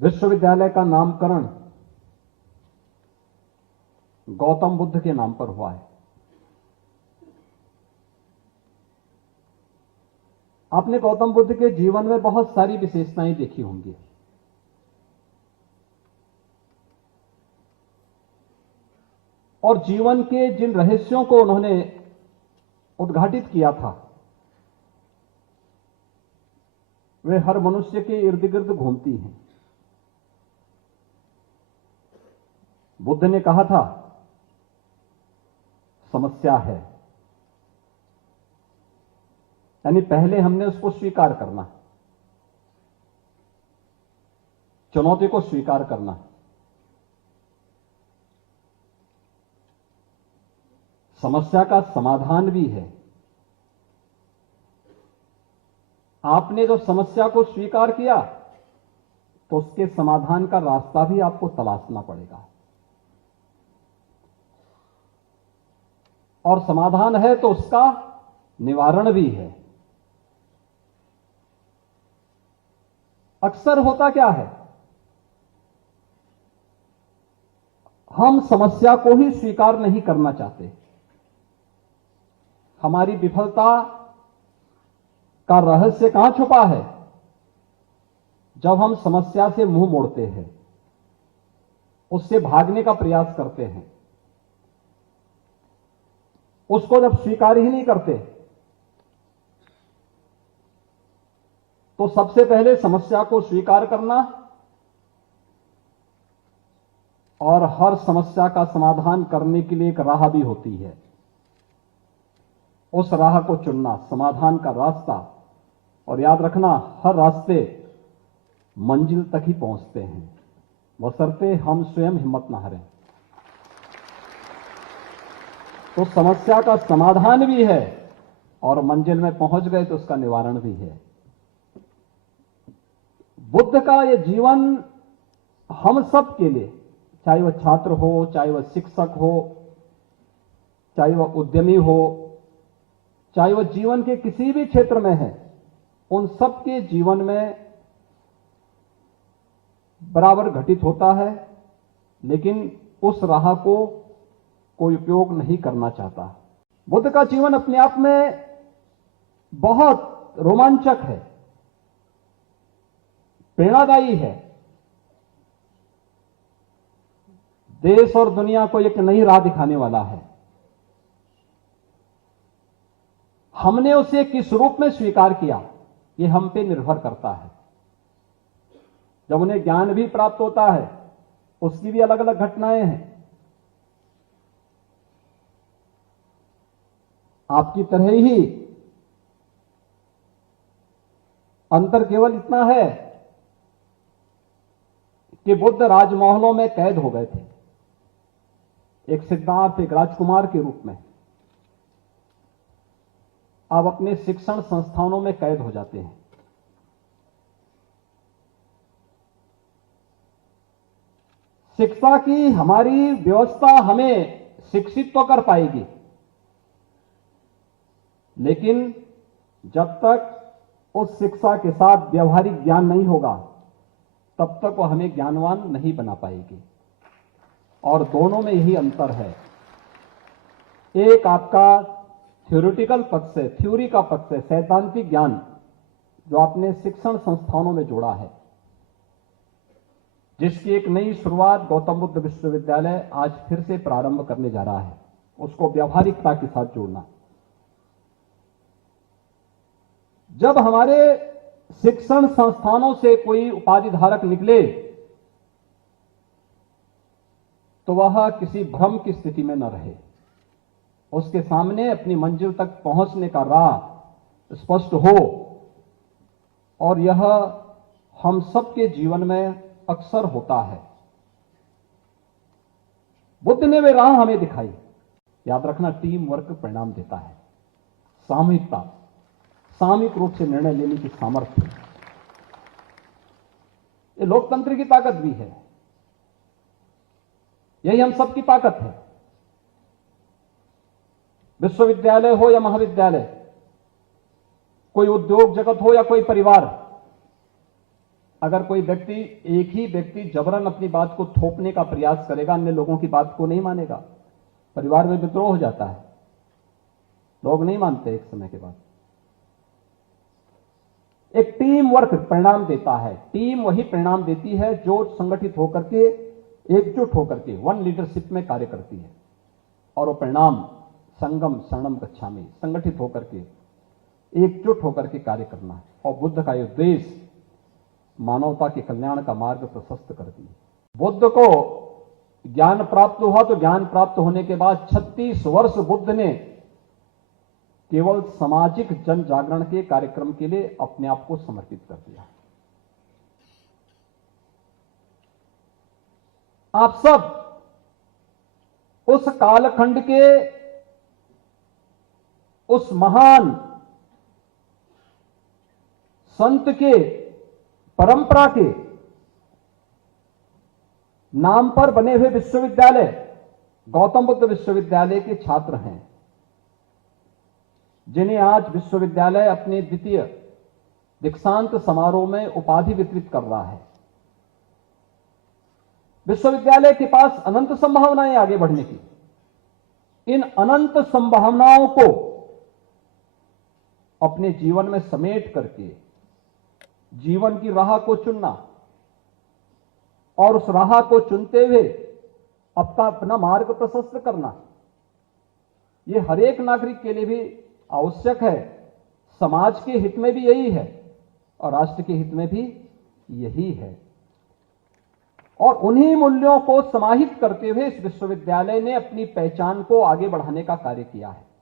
विश्वविद्यालय का नामकरण गौतम बुद्ध के नाम पर हुआ है। आपने गौतम बुद्ध के जीवन में बहुत सारी विशेषताएं देखी होंगी। और जीवन के जिन रहस्यों को उन्होंने उद्घाटित किया था, वे हर मनुष्य के इर्द गिर्द घूमती हैं। बुद्ध ने कहा था, समस्या है, यानी पहले हमने उसको स्वीकार करना, चुनौती को स्वीकार करना। समस्या का समाधान भी है। आपने जो समस्या को स्वीकार किया तो उसके समाधान का रास्ता भी आपको तलाशना पड़ेगा। और समाधान है तो उसका निवारण भी है। अक्सर होता क्या है, हम समस्या को ही स्वीकार नहीं करना चाहते। हमारी विफलता का रहस्य कहां छुपा है? जब हम समस्या से मुंह मोड़ते हैं, उससे भागने का प्रयास करते हैं, उसको जब स्वीकार ही नहीं करते, तो सबसे पहले समस्या को स्वीकार करना और हर समस्या का समाधान करने के लिए एक राह भी होती है। उस राह को चुनना, समाधान का रास्ता। और याद रखना, हर रास्ते मंजिल तक ही पहुंचते हैं, बशर्ते हम स्वयं हिम्मत न हारें। तो समस्या का समाधान भी है और मंजिल में पहुंच गए तो उसका निवारण भी है। बुद्ध का यह जीवन हम सब के लिए, चाहे वह छात्र हो, चाहे वह शिक्षक हो, चाहे वह उद्यमी हो, चाहे वह जीवन के किसी भी क्षेत्र में है, उन सब के जीवन में बराबर घटित होता है। लेकिन उस राह को कोई उपयोग नहीं करना चाहता। बुद्ध का जीवन अपने आप में बहुत रोमांचक है, प्रेरणादायी है, देश और दुनिया को एक नई राह दिखाने वाला है। हमने उसे किस रूप में स्वीकार किया, यह हम पे निर्भर करता है। जब उन्हें ज्ञान भी प्राप्त होता है, उसकी भी अलग अलग घटनाएं हैं। आपकी तरह ही अंतर केवल इतना है कि बुद्ध राजमहलों में कैद हो गए थे, एक सिद्धार्थ, एक राजकुमार के रूप में। अब अपने शिक्षण संस्थानों में कैद हो जाते हैं। शिक्षा की हमारी व्यवस्था हमें शिक्षित तो कर पाएगी, लेकिन जब तक उस शिक्षा के साथ व्यवहारिक ज्ञान नहीं होगा, तब तक वह हमें ज्ञानवान नहीं बना पाएगी। और दोनों में यही अंतर है। एक आपका थ्योरेटिकल पक्ष से, थ्योरी का पक्ष से, सैद्धांतिक ज्ञान जो आपने शिक्षण संस्थानों में जोड़ा है, जिसकी एक नई शुरुआत गौतम बुद्ध विश्वविद्यालय आज फिर से प्रारंभ करने जा रहा है, उसको व्यावहारिकता के साथ जोड़ना। जब हमारे शिक्षण संस्थानों से कोई उपाधि धारक निकले तो वह किसी भ्रम की स्थिति में न रहे, उसके सामने अपनी मंजिल तक पहुंचने का राह स्पष्ट हो। और यह हम सबके जीवन में अक्सर होता है। बुद्ध ने वे राह हमें दिखाई। याद रखना, टीम वर्क परिणाम देता है। सामूहिकता, सामूहिक रूप से निर्णय लेने की सामर्थ्य, ये लोकतंत्र की ताकत भी है। यही हम सबकी ताकत है। विश्वविद्यालय हो या महाविद्यालय, कोई उद्योग जगत हो या कोई परिवार, अगर कोई व्यक्ति, एक ही व्यक्ति जबरन अपनी बात को थोपने का प्रयास करेगा, अन्य लोगों की बात को नहीं मानेगा, परिवार में विद्रोह हो जाता है, लोग नहीं मानते एक समय के बाद। एक टीम वर्क परिणाम देता है। टीम वही परिणाम देती है जो संगठित होकर के, एकजुट होकर के वन लीडरशिप में कार्य करती है, और वो परिणाम संगम शरणम गच्छामि, संगठित होकर के, एकजुट होकर के कार्य करना है। और बुद्ध का उद्देश्य मानवता के कल्याण का मार्ग प्रशस्त करती है। बुद्ध को ज्ञान प्राप्त हुआ तो ज्ञान प्राप्त होने के बाद 36 वर्ष बुद्ध ने केवल सामाजिक जन जागरण के कार्यक्रम के लिए अपने आप को समर्पित कर दिया। आप सब उस कालखंड के, उस महान संत के, परंपरा के नाम पर बने हुए विश्वविद्यालय, गौतम बुद्ध विश्वविद्यालय के छात्र हैं, जिन्हें आज विश्वविद्यालय अपने द्वितीय दीक्षांत समारोह में उपाधि वितरित कर रहा है। विश्वविद्यालय के पास अनंत संभावनाएं आगे बढ़ने की। इन अनंत संभावनाओं को अपने जीवन में समेट करके जीवन की राह को चुनना, और उस राह को चुनते हुए अपना मार्ग प्रशस्त करना, यह हर एक नागरिक के लिए भी आवश्यक है। समाज के हित में भी यही है और राष्ट्र के हित में भी यही है। और उन्हीं मूल्यों को समाहित करते हुए इस विश्वविद्यालय ने अपनी पहचान को आगे बढ़ाने का कार्य किया है।